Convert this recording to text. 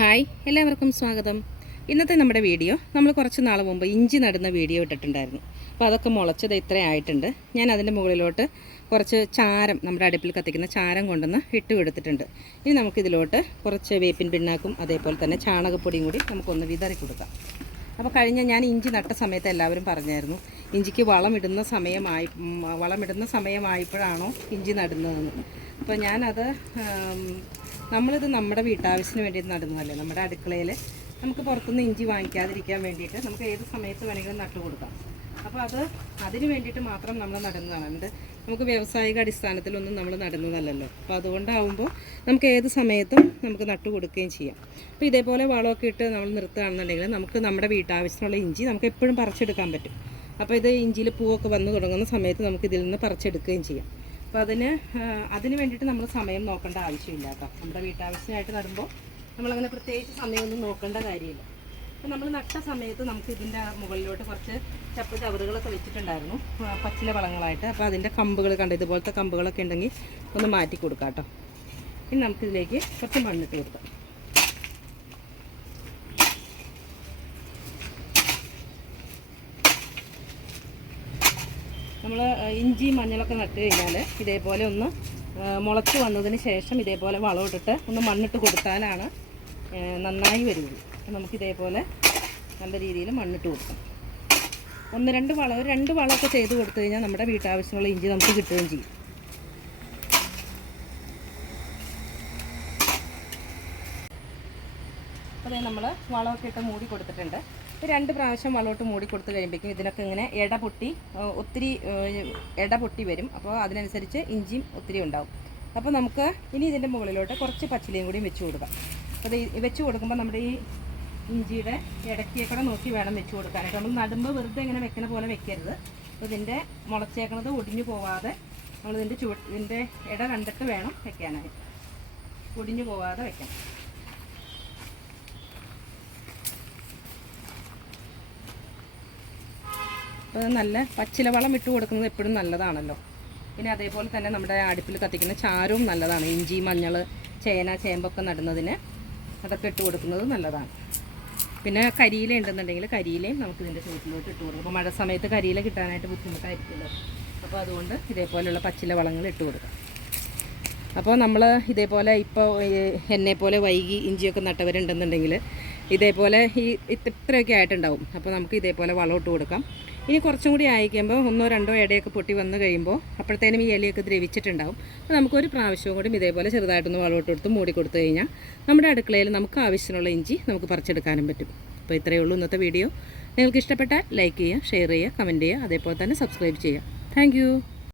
Hi എല്ലാവർക്കും സ്വാഗതം. ഇന്നത്തെ നമ്മുടെ വീഡിയോ നമ്മൾ കുറച്ച് നാൾ മുമ്പ് ഇഞ്ചി നടുന്ന വീഡിയോ ഇട്ടിട്ടുണ്ടായിരുന്നു. അപ്പോൾ അതൊക്കെ മുളച്ചത് ഇത്രയും ആയിട്ടുണ്ട്. ഞാൻ അതിന്റെ മുകളിലോട്ട് കുറച്ച് ചാരം നമ്മുടെ അടുപ്പിൽ കത്തിക്കുന്ന ചാരം കൊണ്ടുവന്ന് ഇട്ട് കൊടുത്തിട്ടുണ്ട് ഇനി നമുക്കിതിലോട്ട് കുറച്ച് വേപ്പിൻ പിണ്ണാക്കും അതേപോലെ തന്നെ ചാണകപ്പൊടിയും കൂടി നമുക്കൊന്ന് വിതറി കൊടുക്കാം. അപ്പോൾ കഴിഞ്ഞ ഞാൻ ഇഞ്ചി നട്ട സമയത്ത് എല്ലാവരും പറഞ്ഞായിരുന്നു ഇഞ്ചിക്ക് വളമിടുന്ന സമയമായി വളമിടുന്ന സമയമായപ്പോഴാണോ ഇഞ്ചി നടുന്നതെന്ന്. അപ്പോൾ ഞാനത് നമ്മളിത് നമ്മുടെ വീട്ടാവശ്യത്തിന് വേണ്ടി നടുന്നതല്ലേ? നമ്മുടെ അടുക്കളയിൽ നമുക്ക് പുറത്തുനിന്ന് ഇഞ്ചി വാങ്ങിക്കാതിരിക്കാൻ വേണ്ടിയിട്ട് നമുക്ക് ഏത് സമയത്ത് വേണമെങ്കിലും നട്ടു കൊടുക്കാം. അപ്പോൾ അത് അതിന് വേണ്ടിയിട്ട് മാത്രം നമ്മൾ നടുന്നതാണ്. എന്ത് നമുക്ക് വ്യാവസായിക അടിസ്ഥാനത്തിലൊന്നും നമ്മൾ നടുന്നതല്ലല്ലോ. അപ്പോൾ അതുകൊണ്ടാവുമ്പോൾ നമുക്ക് ഏത് സമയത്തും നമുക്ക് നട്ടു കൊടുക്കുകയും ചെയ്യാം. അപ്പോൾ ഇതേപോലെ വളമൊക്കെ ഇട്ട് നമ്മൾ നിർത്തുകയാണെന്നുണ്ടെങ്കിൽ നമുക്ക് നമ്മുടെ വീട്ടാവശ്യത്തിനുള്ള ഇഞ്ചി നമുക്ക് എപ്പോഴും പറിച്ചെടുക്കാൻ പറ്റും. അപ്പോൾ ഇത് ഇഞ്ചിയിൽ പൂവൊക്കെ വന്ന് തുടങ്ങുന്ന സമയത്ത് നമുക്ക് ഇതിൽ നിന്ന് പറിച്ചെടുക്കുകയും ചെയ്യാം. അപ്പോൾ അതിന് അതിന് വേണ്ടിയിട്ട് നമ്മൾ സമയം നോക്കേണ്ട ആവശ്യമില്ല കേട്ടോ. നമ്മുടെ വീട്ടാവശ്യമായിട്ട് നടുമ്പോൾ നമ്മളങ്ങനെ പ്രത്യേകിച്ച് സമയമൊന്നും നോക്കേണ്ട കാര്യമില്ല. അപ്പോൾ നമ്മൾ നട്ട സമയത്ത് നമുക്ക് ഇതിന്റെ മുകളിലോട്ട് കുറച്ച് ചപ്പ് ചവറുകളൊക്കെ വെച്ചിട്ടുണ്ടായിരുന്നു. പച്ചില വളങ്ങളായിട്ട്. അപ്പോൾ അതിന്റെ കമ്പുകൾ കണ്ട് ഇതുപോലത്തെ കമ്പുകളൊക്കെ ഉണ്ടെങ്കിൽ ഒന്ന് മാറ്റി കൊടുക്കാം കേട്ടോ. ഇനി നമുക്കിതിലേക്ക് കുറച്ച് മണ്ണിട്ട് കൊടുക്കാം. നമ്മൾ ഇഞ്ചി മഞ്ഞളൊക്കെ നട്ട് കഴിഞ്ഞാൽ ഇതേപോലെ ഒന്ന് മുളച്ച് വന്നതിന് ശേഷം ഇതേപോലെ വളമിട്ടിട്ട് ഒന്ന് മണ്ണിട്ട് കൊടുത്താലാണ് നന്നായി വരുന്നത്. നമുക്ക് ഇതേപോലെ നല്ല രീതിയിൽ മണ്ണിട്ട് കൊടുക്കാം. ഒന്ന് രണ്ട് വളം രണ്ട് വളമൊക്കെ ചെയ്ത് കൊടുത്തു കഴിഞ്ഞാൽ നമ്മുടെ വീട്ടാവശ്യമുള്ള ഇഞ്ചി നമുക്ക് കിട്ടുകയും ചെയ്യും. അപ്പോൾ നമ്മൾ വളമൊക്കെ ഇട്ട് മൂടി കൊടുത്തിട്ടുണ്ട്. രണ്ട് പ്രാവശ്യം വളമിട്ട് മൂടി കൊടുത്തു കഴിയുമ്പോഴേക്കും ഇതിനൊക്കെ ഇങ്ങനെ ഇടപൊട്ടി ഒത്തിരി ഇടപൊട്ടി ഇട പൊട്ടി വരും. അപ്പോൾ അതിനനുസരിച്ച് ഇഞ്ചിയും ഒത്തിരി ഉണ്ടാവും. അപ്പോൾ നമുക്ക് ഇനി ഇതിന്റെ മുകളിലോട്ട് കുറച്ച് പച്ചിലയും കൂടി വെച്ച് കൊടുക്കാം. അപ്പോൾ ഇത് വെച്ച് കൊടുക്കുമ്പോൾ നമ്മുടെ ഈ ഇഞ്ചിയുടെ ഇടയ്ക്കേക്കൂടെ നോക്കി വേണം വെച്ച് കൊടുക്കാനായിട്ട്. നമ്മൾ നടുമ്പ് വെറുതെ ഇങ്ങനെ വെക്കുന്ന പോലെ വെക്കരുത്. അപ്പോൾ ഇതിന്റെ മുളച്ചേക്കണത് ഒടിഞ്ഞു പോവാതെ നമ്മളിതിന്റെ ചു ഇതിന്റെ ഇട കണ്ടിട്ട് വേണം വെക്കാനായിട്ട്. ഒടിഞ്ഞു പോവാതെ വെക്കണം. അപ്പോൾ നല്ല പച്ചില വളം ഇട്ട് കൊടുക്കുന്നത് എപ്പോഴും നല്ലതാണല്ലോ. പിന്നെ അതേപോലെ തന്നെ നമ്മുടെ അടുപ്പിൽ കത്തിക്കുന്ന ചാരവും നല്ലതാണ്. ഇഞ്ചി മഞ്ഞൾ ചേന ചേമ്പൊക്കെ നടുന്നതിന് അതൊക്കെ ഇട്ട് കൊടുക്കുന്നത് നല്ലതാണ്. പിന്നെ കരിയില ഉണ്ടെന്നുണ്ടെങ്കിൽ കരിയിലയും നമുക്ക് ഇതിന്റെ ചുവട്ടിലോട്ട് ഇട്ട് കൊടുക്കും. അപ്പോൾ മഴ സമയത്ത് കരിയില കിട്ടാനായിട്ട് ബുദ്ധിമുട്ടായിരിക്കുമല്ലോ അപ്പോൾ അതുകൊണ്ട് ഇതേപോലെയുള്ള പച്ചില വളങ്ങൾ ഇട്ട് കൊടുക്കാം. അപ്പോൾ നമ്മൾ ഇതേപോലെ ഇപ്പോൾ എന്നെ പോലെ വൈകി ഇഞ്ചിയൊക്കെ നട്ടവരുണ്ടെന്നുണ്ടെങ്കിൽ ഇതേപോലെ ഈ ഇത് ഇത്രയൊക്കെ ആയിട്ടുണ്ടാവും. അപ്പോൾ നമുക്ക് ഇതേപോലെ വളം ഇട്ട് കൊടുക്കാം. ഇനി കുറച്ചും കൂടി ആയിക്കുമ്പോൾ ഒന്നോ രണ്ടോ ഇടയൊക്കെ പൊട്ടി വന്നു കഴിയുമ്പോൾ അപ്പോഴത്തേനും ഈ ഇലയൊക്കെ ദ്രവിച്ചിട്ടുണ്ടാവും. അപ്പോൾ നമുക്കൊരു പ്രാവശ്യവും കൂടി ഇതേപോലെ ചെറുതായിട്ടൊന്ന് വളം ഇട്ട് കൊടുത്ത് മൂടി കൊടുത്തു കഴിഞ്ഞാൽ നമ്മുടെ അടുക്കളയിൽ നമുക്ക് ആവശ്യമുള്ള ഇഞ്ചി നമുക്ക് പറിച്ചെടുക്കാനും പറ്റും. അപ്പോൾ ഇത്രയേ ഉള്ളൂ ഇന്നത്തെ വീഡിയോ. നിങ്ങൾക്ക് ഇഷ്ടപ്പെട്ടാൽ ലൈക്ക് ചെയ്യുക ഷെയർ ചെയ്യുക കമന്റ് ചെയ്യുക അതേപോലെ തന്നെ സബ്സ്ക്രൈബ് ചെയ്യുക. താങ്ക്